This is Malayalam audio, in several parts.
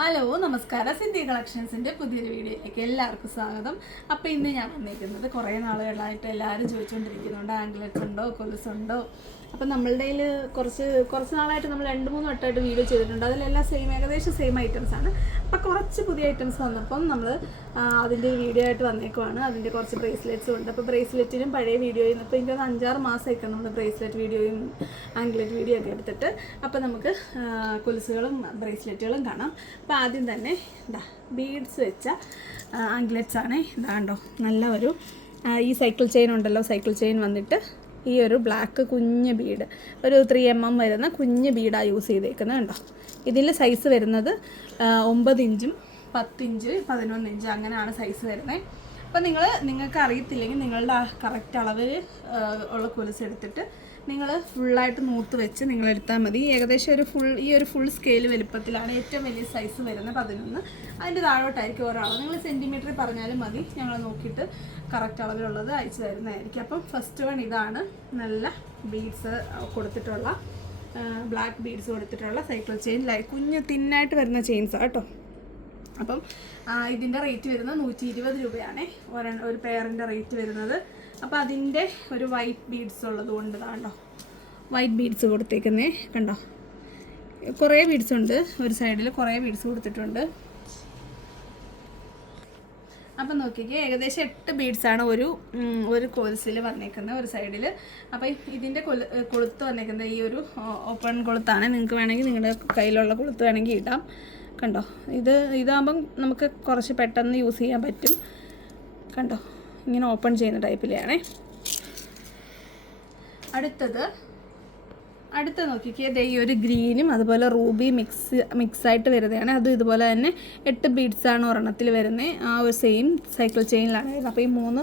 ഹലോ നമസ്കാരം. സിന്ധി കളക്ഷൻസിന്റെ പുതിയൊരു വീഡിയോയിലേക്ക് എല്ലാവർക്കും സ്വാഗതം. അപ്പോൾ ഇന്ന് ഞാൻ വന്നിരിക്കുന്നത് കുറേ നാളുകളായിട്ട് എല്ലാവരും ചോദിച്ചുകൊണ്ടിരിക്കുന്നുണ്ട് ആംഗ്ലറ്റ്സ് ഉണ്ടോ കൊലുസുണ്ടോ? അപ്പം നമ്മളുടെ കുറച്ച് കുറച്ച് നാളായിട്ട് നമ്മൾ രണ്ട് മൂന്ന് വട്ടമായിട്ട് വീഡിയോ ചെയ്തിട്ടുണ്ട്. അതിലെല്ലാം സെയിം ഏകദേശം സെയിം ഐറ്റംസ് ആണ്. അപ്പോൾ കുറച്ച് പുതിയ ഐറ്റംസ് വന്നപ്പം നമ്മൾ അതിന്റെ വീഡിയോ ആയിട്ട് വന്നേക്കുവാണ്. അതിന്റെ കുറച്ച് ബ്രേസ്ലെറ്റ്സും ഉണ്ട്. അപ്പോൾ ബ്രേസ്ലെറ്റിനും പഴയ വീഡിയോയും ഇപ്പോൾ എനിക്ക് തോന്നുന്നു അഞ്ചാറ് മാസമൊക്കെ നമ്മൾ ബ്രേസ്ലെറ്റ് വീഡിയോയും ആംഗ്ലറ്റ് വീഡിയോ ഒക്കെ എടുത്തിട്ട്. അപ്പോൾ നമുക്ക് കൊലുസുകളും ബ്രേസ്ലെറ്റുകളും കാണാം. അപ്പോൾ ആദ്യം തന്നെ ഇതാ ബീഡ്സ് വെച്ച ആംഗ്ലറ്റ്സ് ആണ്. ഇതാണ്ടോ നല്ല ഒരു ഈ സൈക്കിൾ ചെയിൻ ഉണ്ടല്ലോ സൈക്കിൾ ചെയിൻ വന്നിട്ട് ഈ ഒരു ബ്ലാക്ക് കുഞ്ഞ് ബീഡ് ഒരു ത്രീ എം എം വരുന്ന കുഞ്ഞ് ബീഡാണ് യൂസ് ചെയ്തേക്കുന്നത് കണ്ടോ? ഇതിൽ സൈസ് വരുന്നത് ഒമ്പത് ഇഞ്ചും പത്തിഞ്ച് പതിനൊന്ന് ഇഞ്ച് അങ്ങനെയാണ് സൈസ് വരുന്നത് അപ്പോൾ നിങ്ങൾ നിങ്ങൾക്ക് അറിയത്തില്ലെങ്കിൽ നിങ്ങളുടെ കറക്റ്റ് അളവിൽ ഉള്ള കൊലുസ് എടുത്തിട്ട് നിങ്ങൾ ഫുള്ളായിട്ട് നൂത്ത് വെച്ച് നിങ്ങൾ എടുത്താൽ മതി. ഏകദേശം ഒരു ഫുൾ ഈ ഒരു ഫുൾ സ്കെയിൽ വലുപ്പത്തിലാണ് ഏറ്റവും വലിയ സൈസ് വരുന്നത് പതിനൊന്ന്. അതിന്റെ താഴോട്ടായിരിക്കും അളവ്. നിങ്ങൾ സെന്റിമീറ്ററിൽ പറഞ്ഞാലും മതി. ഞങ്ങൾ നോക്കിയിട്ട് കറക്റ്റ് അളവിലുള്ളത് അയച്ചു തരുന്നതായിരിക്കും. അപ്പം ഫസ്റ്റ് വൺ ഇതാണ്. നല്ല ബീഡ്സ് കൊടുത്തിട്ടുള്ള ബ്ലാക്ക് ബീഡ്സ് കൊടുത്തിട്ടുള്ള സൈക്കിൾ ചെയിൻ ലൈ കുഞ്ഞ് തിന്നായിട്ട് വരുന്ന ചെയിൻസാണ് കേട്ടോ. അപ്പം ഇതിന്റെ റേറ്റ് വരുന്നത് നൂറ്റി ഇരുപത് രൂപയാണ് ഒരെ ഒരു പെയറിന്റെ റേറ്റ് വരുന്നത് അപ്പോൾ അതിന്റെ ഒരു വൈറ്റ് ബീഡ്സ് ഉള്ളത് കൊണ്ട് കണ്ടോ. വൈറ്റ് ബീഡ്സ് കൊടുത്തേക്കുന്നേ. കണ്ടോ? കുറേ ബീഡ്സ് ഉണ്ട് ഒരു സൈഡിൽ കുറേ ബീഡ്സ് കൊടുത്തിട്ടുണ്ട്. അപ്പം നോക്കിക്കേ ഏകദേശം എട്ട് ബീഡ്സാണ് ഒരു ഒരു കൊലുസിൽ വന്നേക്കുന്നത് ഒരു സൈഡിൽ അപ്പം ഇതിന്റെ കൊലു കൊളുത്ത് വന്നേക്കുന്നത് ഈ ഒരു ഓപ്പൺ കൊളുത്താണ്. നിങ്ങൾക്ക് വേണമെങ്കിൽ നിങ്ങളുടെ കയ്യിലുള്ള കൊളുത്ത് വേണമെങ്കിൽ ഇടാം. കണ്ടോ? ഇത് ഇതാകുമ്പം നമുക്ക് കുറച്ച് പെട്ടെന്ന് യൂസ് ചെയ്യാൻ പറ്റും. കണ്ടോ? ഇങ്ങനെ ഓപ്പൺ ചെയ്യുന്ന ടൈപ്പിലെയാണേ. അടുത്തത് അടുത്ത നോക്കിക്കേ ദേ ഈ ഒരു ഗ്രീനും അതുപോലെ റൂബി മിക്സ് മിക്സ് ആയിട്ട് വരുന്നതാണ്. അത് ഇതുപോലെ തന്നെ എട്ട് ബീഡ്സ് ആണ് ഒരെണ്ണത്തിൽ വരുന്നത് ആ ഒരു സെയിം സൈക്കിൾ ചെയിനിലാണ് വരുന്നത്. അപ്പോൾ ഈ മൂന്ന്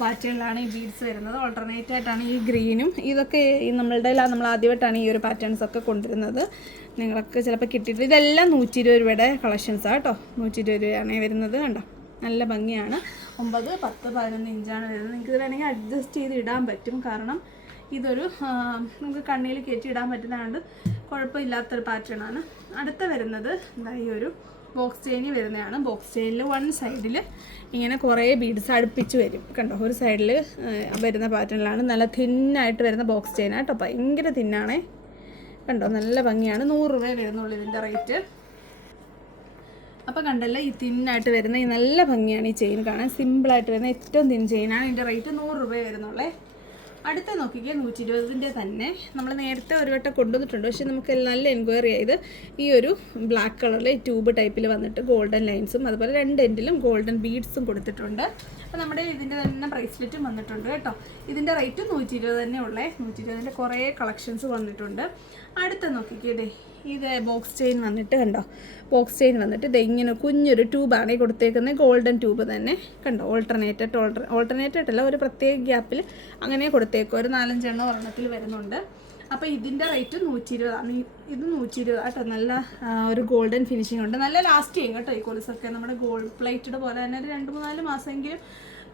പാറ്റേണിലാണ് ഈ ബീഡ്സ് വരുന്നത്. ഓൾട്ടർനേറ്റ് ആയിട്ടാണ് ഈ ഗ്രീനും. ഇതൊക്കെ നമ്മളുടെ നമ്മൾ ആദ്യമായിട്ടാണ് ഈ ഒരു പാറ്റേൺസ് ഒക്കെ കൊണ്ടുവരുന്നത്. നിങ്ങൾക്ക് ചിലപ്പോൾ കിട്ടിയിട്ട് ഇതെല്ലാം നൂറ്റി ഇരുപത് രൂപയുടെ കളക്ഷൻസാണ് കേട്ടോ. നൂറ്റി ഇരുപത് രൂപയാണ് വരുന്നത്. കണ്ടോ? നല്ല ഭംഗിയാണ്. ഒമ്പത് പത്ത് പതിനൊന്ന് ഇഞ്ചാണ് വരുന്നത്. നിങ്ങൾക്ക് വേണമെങ്കിൽ അഡ്ജസ്റ്റ് ചെയ്ത് ഇടാൻ പറ്റും. കാരണം ഇതൊരു നമുക്ക് കണ്ണിയിൽ കയറ്റി ഇടാൻ പറ്റുന്നതുകൊണ്ട് കുഴപ്പമില്ലാത്തൊരു പാറ്റേൺ ആണ്. അടുത്ത വരുന്നത് എന്താ ഈ ഒരു ബോക്സ് ചെയിനി വരുന്നതാണ്. ബോക്സ് ചെയിനിൽ വൺ സൈഡിൽ ഇങ്ങനെ കുറേ ബീഡ്സ് അടുപ്പിച്ച് വരും. കണ്ടോ? ഒരു സൈഡിൽ വരുന്ന പാറ്റേണിലാണ് നല്ല തിന്നായിട്ട് വരുന്ന ബോക്സ് ചെയിനാണ് കേട്ടോ. ഭയങ്കര തിന്നാണേ കണ്ടോ? നല്ല ഭംഗിയാണ്. നൂറ് രൂപ വരുന്നുള്ളൂ ഇതിന്റെ റേറ്റ് അപ്പോൾ കണ്ടല്ലോ ഈ തിന്നായിട്ട് വരുന്ന ഈ നല്ല ഭംഗിയാണ് ഈ ചെയിൻ കാണാൻ. സിമ്പിളായിട്ട് വരുന്ന ഏറ്റവും തിൻ ചെയിനാണ് ഇതിന്റെ റേറ്റ് നൂറ് രൂപ വരുന്നുള്ളേ. അടുത്ത നോക്കിക്കേ നൂറ്റി ഇരുപതിന്റെ തന്നെ. നമ്മൾ നേരത്തെ ഒരു വട്ടം കൊണ്ടുവന്നിട്ടുണ്ട്. പക്ഷേ നമുക്ക് നല്ല എൻക്വയറി ചെയ്ത് ഈ ഒരു ബ്ലാക്ക് കളറിലെ ട്യൂബ് ടൈപ്പിൽ വന്നിട്ട് ഗോൾഡൻ ലൈൻസും അതുപോലെ രണ്ട് എൻഡിലും ഗോൾഡൻ ബീഡ്സും കൊടുത്തിട്ടുണ്ട്. അപ്പോൾ നമ്മുടെ ഇതിന്റെ തന്നെ ബ്രേസ്ലെറ്റും വന്നിട്ടുണ്ട് കേട്ടോ. ഇതിന്റെ റേറ്റ് നൂറ്റി ഇരുപത് തന്നെ ഉള്ളേ നൂറ്റി ഇരുപതിന്റെ കുറേ കളക്ഷൻസ് വന്നിട്ടുണ്ട്. അടുത്ത നോക്കിക്കേ ദേ ഇത് ബോക്സ് ചെയിൻ വന്നിട്ട് കണ്ടോ? ബോക്സ് ചെയിൻ വന്നിട്ട് ഇത് ഇങ്ങനെ കുഞ്ഞൊരു ട്യൂബാണ് കൊടുത്തേക്കുന്നത് ഗോൾഡൻ ട്യൂബ് തന്നെ. കണ്ടോ? ഓൾട്ടർനേറ്റഡ് ഓൾട്ടർ ഓൾട്ടർനേറ്റഡ് അല്ല ഒരു പ്രത്യേക ഗ്യാപ്പിൽ അങ്ങനെ കൊടുത്തേക്കും ഒരു നാലഞ്ചെണ്ണം ഒരെണ്ണത്തിൽ വരുന്നുണ്ട്. അപ്പോൾ ഇതിന്റെ റേറ്റ് നൂറ്റി ഇരുപതാണ് ഇത് നൂറ്റി ഇരുപത് കേട്ടോ നല്ല ഒരു ഗോൾഡൻ ഫിനിഷിംഗ് ഉണ്ട്. നല്ല ലാസ്റ്റ് ചെയ്യും കേട്ടോ ഈ കൊലുസൊക്കെ. നമ്മുടെ ഗോൾഡ് പ്ലേറ്റഡ് പോലെ തന്നെ ഒരു രണ്ട് മൂന്നാൽ മാസമെങ്കിലും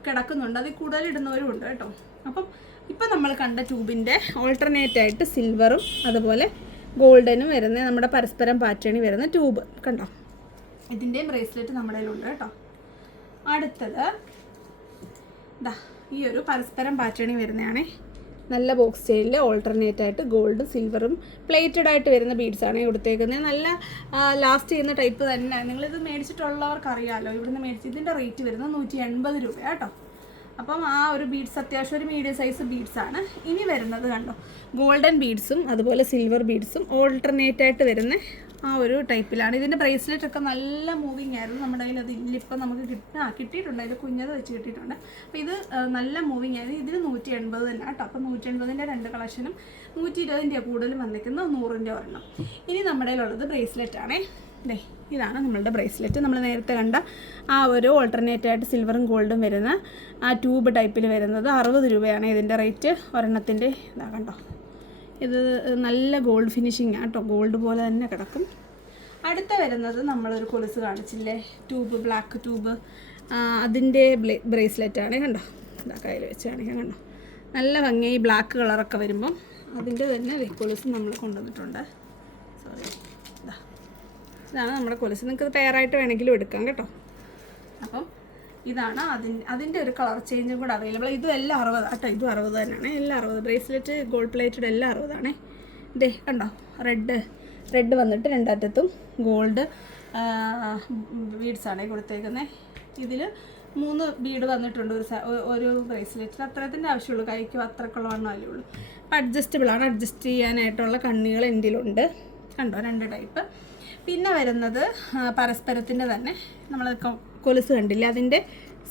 കിടക്കുന്നുണ്ട്. അതിൽ കൂടുതൽ ഇടുന്നവരും ഉണ്ട് കേട്ടോ. അപ്പം ഇപ്പം നമ്മൾ കണ്ട ട്യൂബിന്റെ ഓൾട്ടർനേറ്റ് ആയിട്ട് സിൽവറും അതുപോലെ ഗോൾഡനും വരുന്ന നമ്മുടെ പരസ്പരം പാറ്റേണി വരുന്ന ട്യൂബ് കണ്ടോ? ഇതിന്റെയും ബ്രേസ്ലെറ്റ് നമ്മുടെ കയ്യിലുണ്ട് കേട്ടോ. അടുത്തത് ഇതാ ഈ ഒരു പരസ്പരം പാറ്റേണി വരുന്നതാണേ നല്ല ബോക്സ് ചെയിനിൽ ഓൾട്ടർനേറ്റ് ആയിട്ട് ഗോൾഡ് സിൽവറും പ്ലേറ്റഡ് ആയിട്ട് വരുന്ന ബീഡ്സ് ആണ് കൊടുത്തേക്കുന്നത്. നല്ല ലാസ്റ്റ് ചെയ്യുന്ന ടൈപ്പ് തന്നെ. നിങ്ങളിത് മേടിച്ചിട്ടുള്ളവർക്ക് അറിയാമല്ലോ ഇവിടുന്ന് മേടിച്ച് ഇതിന്റെ റേറ്റ് വരുന്നത് നൂറ്റി എൺപത് രൂപ കേട്ടോ. അപ്പം ആ ഒരു ബീഡ്സ് അത്യാവശ്യം ഒരു മീഡിയം സൈസ് ബീഡ്സ് ആണ്. ഇനി വരുന്നത് കണ്ടോ? ഗോൾഡൻ ബീഡ്സും അതുപോലെ സിൽവർ ബീഡ്സും ഓൾട്ടർനേറ്റ് ആയിട്ട് വരുന്ന ആ ഒരു ടൈപ്പിലാണ് ഇതിന്റെ ബ്രേസ്ലെറ്റ് ഒക്കെ നല്ല മൂവിങ് ആയിരുന്നു. നമ്മുടെ കയ്യിൽ അത് ഇല്ലിപ്പം നമുക്ക് കിട്ട ആ കിട്ടിയിട്ടുണ്ട്. അതിൽ കുഞ്ഞത് വെച്ച് കിട്ടിയിട്ടുണ്ട്. അപ്പോൾ ഇത് നല്ല മൂവിങ് ആയിരുന്നു. ഇതിന് നൂറ്റി എൺപത് തന്നെ കേട്ടോ. അപ്പം നൂറ്റി എൺപതിന്റെ രണ്ട് കളക്ഷനും നൂറ്റി ഇരുപതിന്റെ കൂടുതലും വന്നിരിക്കുന്നത്. നൂറിന്റെ ഒരെണ്ണം. ഇനി നമ്മുടെ കയ്യിലുള്ളത് ബ്രേസ്ലെറ്റ് ആണേ. ദേ ഇതാണ് നമ്മളുടെ ബ്രേസ്ലെറ്റ്. നമ്മൾ നേരത്തെ കണ്ട ആ ഒരു ഓൾട്ടർനേറ്റ് ആയിട്ട് സിൽവറും ഗോൾഡും വരുന്ന ആ ട്യൂബ് ടൈപ്പിൽ വരുന്നത് അറുപത് രൂപയാണ്. ഇതിന്റെ റേറ്റ് ഒരെണ്ണത്തിന്റെ ഇതാ കണ്ടോ. ഇത് നല്ല ഗോൾഡ് ഫിനിഷിങ് കേട്ടോ ഗോൾഡ് പോലെ തന്നെ കിടക്കും. അടുത്ത വരുന്നത് നമ്മളൊരു കൊലുസ് കാണിച്ചില്ലേ? ട്യൂബ് ബ്ലാക്ക് ട്യൂബ് അതിന്റെ ആണ്. കണ്ടോ? ഇതാ കയ്യിൽ വെച്ച് കാണിക്കാം കണ്ടോ? നല്ല ഭംഗി. ബ്ലാക്ക് കളറൊക്കെ വരുമ്പം അതിന്റെ തന്നെ കൊലുസ് നമ്മൾ കൊണ്ടുവന്നിട്ടുണ്ട്. സോറി ഇതാണ് നമ്മുടെ കൊലുസ്. നിങ്ങൾക്ക് പെയറായിട്ട് വേണമെങ്കിലും എടുക്കാം കേട്ടോ. അപ്പം ഇതാണ് അതിന് അതിന്റെ ഒരു കളർ ചേഞ്ചും കൂടെ അവൈലബിൾ ഇതും എല്ലാം അറുപത് കേട്ടോ ഇതും അറുപത് തന്നെയാണ്. എല്ലാം അറുപത്. ബ്രേസ്ലെറ്റ് ഗോൾഡ് പ്ലേറ്റഡ് എല്ലാം അറുപതാണേ. ഇതേ കണ്ടോ? റെഡ് റെഡ് വന്നിട്ട് രണ്ടറ്റത്തും ഗോൾഡ് ബീഡ്സാണ് കൊടുത്തേക്കുന്നത് ഇതിൽ മൂന്ന് ബീഡ് വന്നിട്ടുണ്ട് ഒരു ഒരു ബ്രേസ്ലെറ്റ് അത്രത്തിന്റെ ആവശ്യമുള്ളൂ. കൈക്ക് അത്രക്കുള്ള വണ്ണമല്ലേ ഉള്ളൂ. അപ്പം അഡ്ജസ്റ്റബിളാണ് അഡ്ജസ്റ്റ് ചെയ്യാനായിട്ടുള്ള കണ്ണികൾ എന്റെ കണ്ടോ? രണ്ട് ടൈപ്പ് പിന്നെ വരുന്നത് പരസ്പരത്തിന്റെ തന്നെ നമ്മൾ കൊലുസ് കണ്ടില്ലേ? അതിന്റെ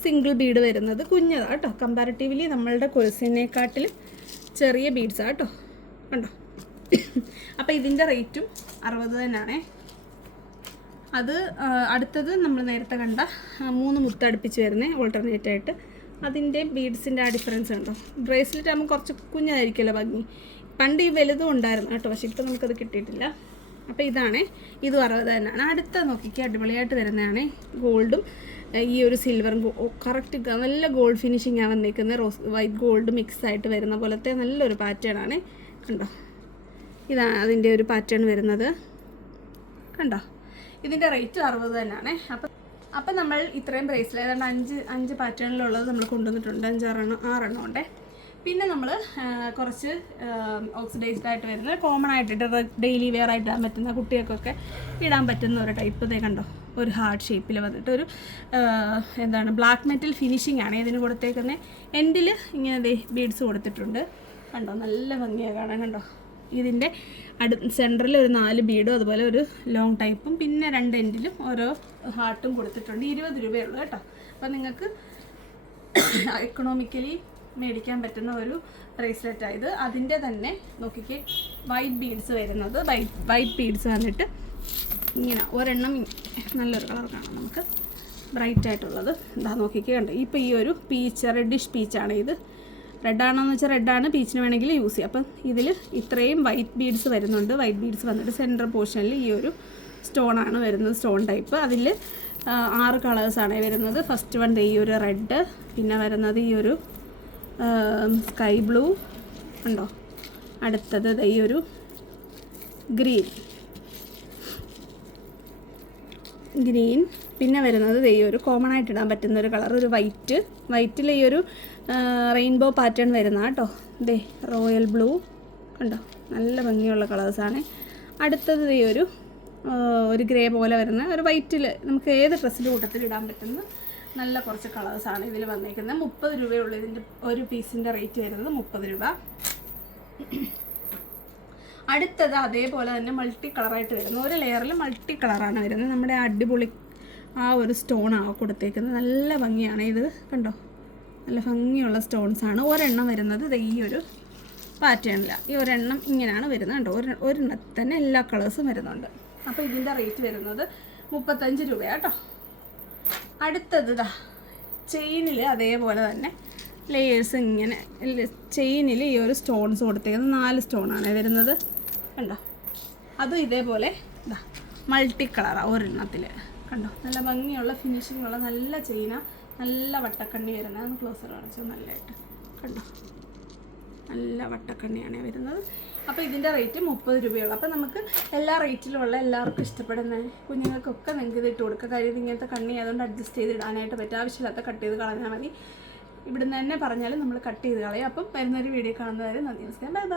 സിംഗിൾ ബീഡ് വരുന്നത് കുഞ്ഞതാണ് കേട്ടോ. കമ്പാരിറ്റീവ്ലി നമ്മളുടെ കൊലുസിനെക്കാട്ടിൽ ചെറിയ ബീഡ്സാണ് കേട്ടോ. കണ്ടോ? അപ്പോൾ ഇതിന്റെ റേറ്റും അറുപത് തന്നെയാണേ അത് അടുത്തത് നമ്മൾ നേരത്തെ കണ്ട മൂന്ന് മുത്ത് അടുപ്പിച്ച് വരുന്നത് ഓൾട്ടർനേറ്റ് ആയിട്ട്. അതിന്റെ ബീഡ്സിന്റെ ആ ഡിഫറൻസ് ഉണ്ടോ ബ്രേസ്ലെറ്റ് ആകുമ്പോൾ കുറച്ച് കുഞ്ഞായിരിക്കുമല്ലോ ഭംഗി. പണ്ട് ഈ വലുതും ഉണ്ടായിരുന്നു കേട്ടോ പക്ഷേ ഇപ്പോൾ നമുക്കത് കിട്ടിയിട്ടില്ല. അപ്പോൾ ഇതാണ്. ഇതും അറുപത് തന്നെയാണ്. അടുത്ത നോക്കിക്ക് അടിപൊളിയായിട്ട് വരുന്നതാണ് ഗോൾഡും ഈ ഒരു സിൽവറും കറക്റ്റ് നല്ല ഗോൾഡ് ഫിനിഷിംഗ് ആണ് വന്നിരിക്കുന്നത്. റോസ് വൈറ്റ് ഗോൾഡ് മിക്സ് ആയിട്ട് വരുന്ന പോലത്തെ നല്ലൊരു പാറ്റേൺ ആണ്. കണ്ടോ? ഇതാണ് അതിന്റെ ഒരു പാറ്റേൺ വരുന്നത്. കണ്ടോ? ഇതിന്റെ റേറ്റ് അറുപത് തന്നെയാണ്. അപ്പം അപ്പം നമ്മൾ ഇത്രയും ബ്രേസ്ലെറ്റ് ഏതാണ്ട് അഞ്ച് അഞ്ച് പാറ്റേണിലുള്ളത് നമ്മൾ കൊണ്ടുവന്നിട്ടുണ്ട്. അഞ്ചാറെണ്ണം ആറെണ്ണം ഉണ്ടേ. പിന്നെ നമ്മൾ കുറച്ച് ഓക്സിഡൈസ്ഡ് ആയിട്ട് വരുന്ന കോമൺ ആയിട്ട് ഡെയിലി വെയർ ആയിട്ട് ഇടാൻ പറ്റുന്ന കുട്ടികൾക്കൊക്കെ ഇടാൻ പറ്റുന്ന ഒരു ടൈപ്പ് ഇതേ കണ്ടോ? ഒരു ഹാർഡ് ഷേപ്പിൽ വന്നിട്ട് ഒരു എന്താണ് ബ്ലാക്ക് മെറ്റൽ ഫിനിഷിംഗ് ആണ് ഇതിന് കൊടുത്തേക്കുന്ന. എൻഡിൽ ഇങ്ങനെ ബീഡ്സ് കൊടുത്തിട്ടുണ്ട്. കണ്ടോ? നല്ല ഭംഗിയാണ് കാണാൻ കണ്ടോ? ഇതിന്റെ അടു സെന്ററിൽ ഒരു നാല് ബീഡും അതുപോലെ ഒരു ലോങ് ടൈപ്പും പിന്നെ രണ്ട് എൻഡിലും ഓരോ ഹാർട്ടും കൊടുത്തിട്ടുണ്ട്. ഇരുപത് രൂപയുള്ളൂ കേട്ടോ. അപ്പോൾ നിങ്ങൾക്ക് എക്കണോമിക്കലി മേടിക്കാൻ പറ്റുന്ന ഒരു ബ്രേസ്ലെറ്റ് ആയത് അതിന്റെ തന്നെ നോക്കിക്കേ വൈറ്റ് ബീഡ്സ് വരുന്നത്. വൈറ്റ് വൈറ്റ് ബീഡ്സ് വന്നിട്ട് ഇങ്ങനെ ഒരെണ്ണം നല്ലൊരു കളർ കാണാം നമുക്ക്. ബ്രൈറ്റ് ആയിട്ടുള്ളത്. എന്താ നോക്കിക്കേ കണ്ടോ? ഇപ്പോൾ ഈ ഒരു പീച്ച് റെഡിഷ് പീച്ചാണ് ഇത്. റെഡ് ആണോന്ന് വെച്ചാൽ റെഡാണ് പീച്ചിന് വേണമെങ്കിൽ യൂസ് ചെയ്യാം. അപ്പം ഇതിൽ ഇത്രയും വൈറ്റ് ബീഡ്സ് വരുന്നുണ്ട്. വൈറ്റ് ബീഡ്സ് വന്നിട്ട് സെന്റർ പോർഷനിൽ ഈ ഒരു സ്റ്റോൺ ആണ് വരുന്നത്. സ്റ്റോൺ ടൈപ്പ് അതിൽ ആറ് കളേഴ്സാണ് വരുന്നത്. ഫസ്റ്റ് വൺ ഈ ഒരു റെഡ് പിന്നെ വരുന്നത് ഈ ഒരു സ്കൈ ബ്ലൂ ഉണ്ടോ? അടുത്തത് ഈ ഒരു ഗ്രീൻ ഗ്രീൻ പിന്നെ വരുന്നത് ഈ ഒരു കോമൺ ആയിട്ട് ഇടാൻ പറ്റുന്ന ഒരു കളർ ഒരു വൈറ്റ് വൈറ്റിൽ ഈ ഒരു റെയിൻബോ പാറ്റേൺ വരുന്ന കേട്ടോ. ദേ റോയൽ ബ്ലൂ കണ്ടോ? നല്ല ഭംഗിയുള്ള കളേഴ്സാണ് അടുത്തത് ദേ ഒരു ഒരു ഗ്രേ പോലെ വരുന്ന ഒരു വൈറ്റിൽ നമുക്ക് ഏത് ഡ്രസ്സിന്റെ കൂട്ടത്തിൽ ഇടാൻ പറ്റുന്ന നല്ല കുറച്ച് കളേഴ്സാണ് ഇതിൽ വന്നിരിക്കുന്നത് മുപ്പത് രൂപയുള്ള. ഇതിന്റെ ഒരു പീസിന്റെ റേറ്റ് വരുന്നത് മുപ്പത് രൂപ. അടുത്തത് അതേപോലെ തന്നെ മൾട്ടി കളറായിട്ട് വരുന്നത് ഒരു ലെയറിൽ മൾട്ടി കളറാണ് വരുന്നത്. നമ്മുടെ അടിപൊളി ആ ഒരു സ്റ്റോണാണ് കൊടുത്തേക്കുന്നത്. നല്ല ഭംഗിയാണ് ഇത്. കണ്ടോ? നല്ല ഭംഗിയുള്ള സ്റ്റോൺസ് ആണ്. ഒരെണ്ണം വരുന്നത് ഈ ഒരു പാറ്റേണില്ല ഈ ഒരെണ്ണം ഇങ്ങനെയാണ് വരുന്നത്. കണ്ടോ? ഒരു ഒരെണ്ണത്തിൽ തന്നെ എല്ലാ കളേഴ്സും വരുന്നുണ്ട്. അപ്പോൾ ഇതിന്റെ റേറ്റ് വരുന്നത് മുപ്പത്തഞ്ച് രൂപയാട്ടോ അടുത്തത് ഇതാ ചെയിനിൽ അതേപോലെ തന്നെ ലെയേഴ്സ് ഇങ്ങനെ ചെയിനിൽ ഈ ഒരു സ്റ്റോൺസ് കൊടുത്തേക്കുന്നത് നാല് സ്റ്റോണാണ് വരുന്നത്. കണ്ടോ? അതും ഇതേപോലെ ഇതാ മൾട്ടി കളറാണ് ഒരെണ്ണത്തിൽ കണ്ടോ? നല്ല ഭംഗിയുള്ള ഫിനിഷിങ്ങുള്ള നല്ല ചെയിന നല്ല വട്ടക്കണ്ണി വരുന്നത്. ഒന്ന് ക്ലോസർ കാണിച്ചു നല്ലതായിട്ട്. കണ്ടോ? നല്ല വട്ടക്കണ്ണിയാണ് വരുന്നത്. അപ്പോൾ ഇതിന്റെ റേറ്റ് മുപ്പത് രൂപയുള്ളൂ. അപ്പോൾ നമുക്ക് എല്ലാ റേറ്റിലുമുള്ള എല്ലാവർക്കും ഇഷ്ടപ്പെടുന്ന കുഞ്ഞുങ്ങൾക്കൊക്കെ നിങ്ങൾക്ക് ഇത് ഇട്ട് കൊടുക്കുക കാര്യം ഇങ്ങനത്തെ കണ്ണി അതുകൊണ്ട് അഡ്ജസ്റ്റ് ചെയ്ത് ഇടാനായിട്ട് പറ്റും. ആവശ്യമില്ലാത്ത കട്ട് ചെയ്ത് കളഞ്ഞാൽ മതി. ഇവിടുന്ന് തന്നെ പറഞ്ഞാലും നമ്മൾ കട്ട് ചെയ്ത് കളയും. അപ്പം വരുന്നൊരു വീഡിയോ കാണുന്നവരെ നന്ദി. നമസ്കാരം. Bye bye